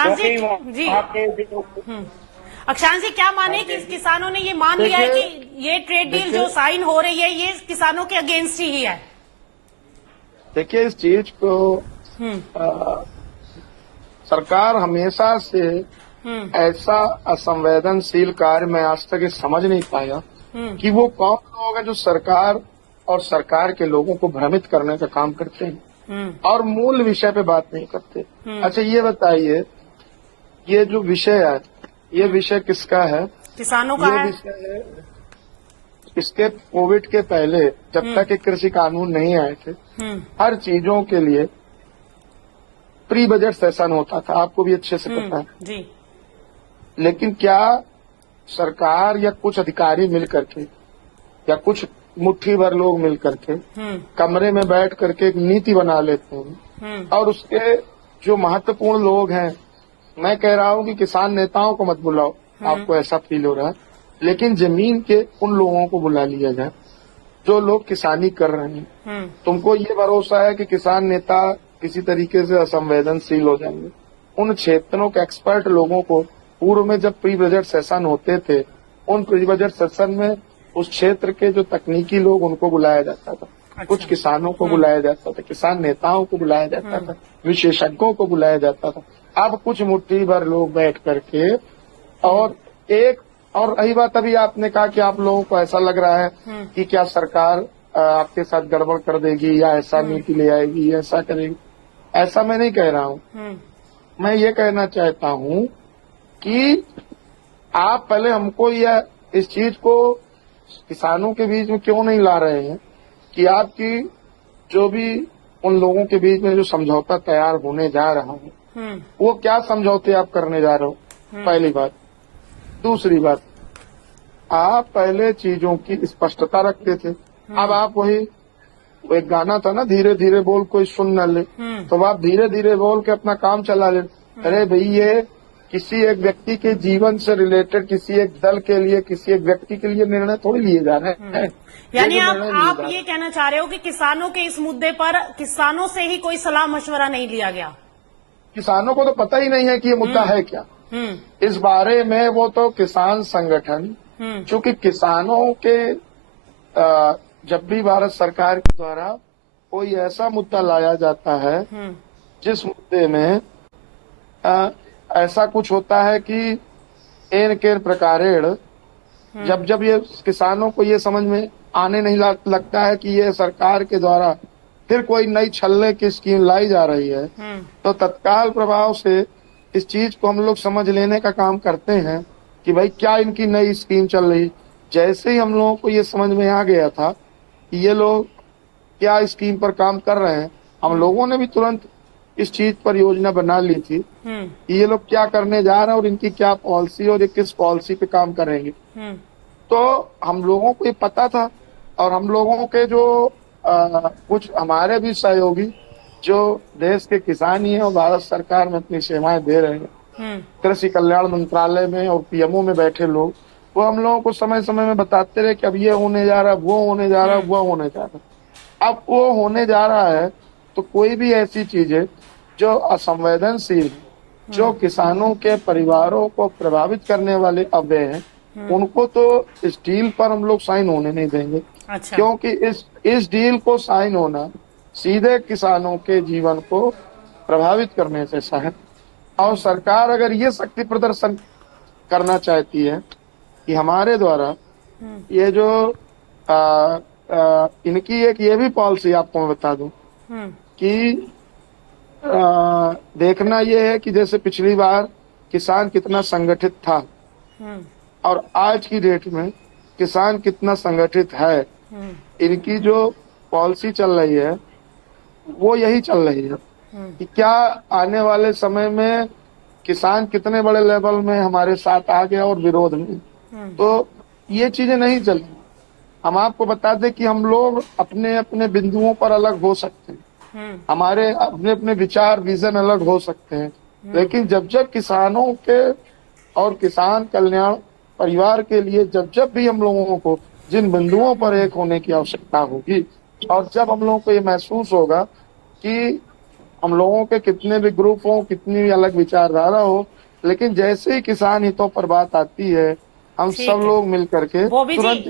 जी अक्षांश जी, क्या माने कि किसानों ने ये मान लिया है कि ये ट्रेड डील जो साइन हो रही है ये किसानों के अगेंस्ट ही है? देखिए, इस चीज को सरकार हमेशा से ऐसा असंवेदनशील कार्य मैं आज तक ये समझ नहीं पाया कि वो कौन लोग हैं जो सरकार और सरकार के लोगों को भ्रमित करने का काम करते हैं और मूल विषय पे बात नहीं करते। अच्छा, ये बताइए, ये जो विषय है ये विषय किसका है? किसानों का है। विषय है इसके कोविड के पहले, जब तक ये कृषि कानून नहीं आए थे, हर चीजों के लिए प्री बजट सेशन होता था, आपको भी अच्छे से पता है जी। लेकिन क्या सरकार या कुछ अधिकारी मिल करके या कुछ मुट्ठी भर लोग मिल करके कमरे में बैठ करके एक नीति बना लेते हैं और उसके जो महत्वपूर्ण लोग हैं, मैं कह रहा हूं कि किसान नेताओं को मत बुलाओ, आपको ऐसा फील हो रहा है, लेकिन जमीन के उन लोगों को बुला लिया जाए जो लोग किसानी कर रहे हैं। तुमको ये भरोसा है कि किसान नेता किसी तरीके से असंवेदनशील हो जाएंगे? उन क्षेत्रों के एक्सपर्ट लोगों को पूर्व में जब प्री बजट सेशन होते थे, उन प्री बजट सेशन में उस क्षेत्र के जो तकनीकी लोग उनको बुलाया जाता था। अच्छा। कुछ किसानों को बुलाया जाता था, किसान नेताओं को बुलाया जाता था, विशेषज्ञों को बुलाया जाता था। अब कुछ मुट्ठी भर लोग बैठ करके और रही बात, अभी आपने कहा कि आप लोगों को ऐसा लग रहा है कि क्या सरकार आपके साथ गड़बड़ कर देगी या ऐसा नीति ले आएगी, ऐसा करेगी। ऐसा मैं नहीं कह रहा हूँ। मैं ये कहना चाहता हूँ कि आप पहले हमको यह इस चीज को किसानों के बीच में क्यों नहीं ला रहे हैं कि आपकी जो भी उन लोगों के बीच में जो समझौता तैयार होने जा रहा है वो क्या समझौते आप करने जा रहे हो? पहली बात। दूसरी बात, आप पहले चीजों की स्पष्टता रखते थे, अब आप वही वो एक गाना था ना, धीरे धीरे बोल कोई सुन न ले, तो आप धीरे धीरे बोल के अपना काम चला ले। अरे भाई, ये किसी एक व्यक्ति के जीवन से रिलेटेड, किसी एक दल के लिए, किसी एक व्यक्ति के लिए निर्णय थोड़ी लिए जा रहे हैं। यानी आप ये कहना चाह रहे हो कि किसानों के इस मुद्दे पर किसानों से ही कोई सलाह मशवरा नहीं लिया गया? किसानों को तो पता ही नहीं है कि ये मुद्दा है क्या। इस बारे में वो तो किसान संगठन, चूंकि किसानों के जब भी भारत सरकार के द्वारा कोई ऐसा मुद्दा लाया जाता है जिस मुद्दे में ऐसा कुछ होता है कि एन केन प्रकारेण, जब ये किसानों को ये समझ में आने नहीं लगता है कि ये सरकार के द्वारा फिर कोई नई छलने की स्कीम लाई जा रही है, तो तत्काल प्रभाव से इस चीज को हम लोग समझ लेने का काम करते हैं कि भाई क्या इनकी नई स्कीम चल रही। जैसे ही हम लोगों को ये समझ में आ गया था कि ये लोग क्या स्कीम पर काम कर रहे हैं, हम लोगों ने भी तुरंत इस चीज पर योजना बना ली थी कि ये लोग क्या करने जा रहे हैं और इनकी क्या पॉलिसी और ये किस पॉलिसी पे काम करेंगे। तो हम लोगों को ये पता था और हम लोगों के जो कुछ हमारे भी सहयोगी जो देश के किसान ही हैं और भारत सरकार में अपनी सेवाएं दे रहे हैं, कृषि कल्याण मंत्रालय में और पीएमओ में बैठे लोग, वो हम लोगों को समय समय में बताते रहे कि अब ये होने जा रहा है, वो होने जा रहा है, वो होने जा रहा है। अब वो होने जा रहा है तो कोई भी ऐसी चीजें जो असंवेदनशील, जो किसानों के परिवारों को प्रभावित करने वाले अव्यय हैं, उनको तो इस डील पर हम लोग साइन होने नहीं देंगे। अच्छा। क्योंकि इस डील को साइन होना सीधे किसानों के जीवन को प्रभावित करने जैसा है। और सरकार अगर ये शक्ति प्रदर्शन करना चाहती है कि हमारे द्वारा ये जो इनकी एक ये भी पॉलिसी आपको मैं बता दूं कि देखना ये है कि जैसे पिछली बार किसान कितना संगठित था और आज की डेट में किसान कितना संगठित है, इनकी जो पॉलिसी चल रही है वो यही चल रही है कि क्या आने वाले समय में किसान कितने बड़े लेवल में हमारे साथ आ गया और विरोध में। तो ये चीजें नहीं चल रही। हम आपको बता दें कि हम लोग अपने अपने बिंदुओं पर अलग हो सकते हैं, हमारे अपने अपने विचार विजन अलग हो सकते हैं, लेकिन जब जब किसानों के और किसान कल्याण परिवार के लिए जब भी हम लोगों को जिन बिंदुओं पर एक होने की आवश्यकता होगी और जब हम लोगों को ये महसूस होगा कि हम लोगों के कितने भी ग्रुप हो, कितनी भी अलग विचारधारा हो, लेकिन जैसे ही किसान हितों पर बात आती है, हम ठीक सब है। लोग मिल करके बॉबी जी, तुरंत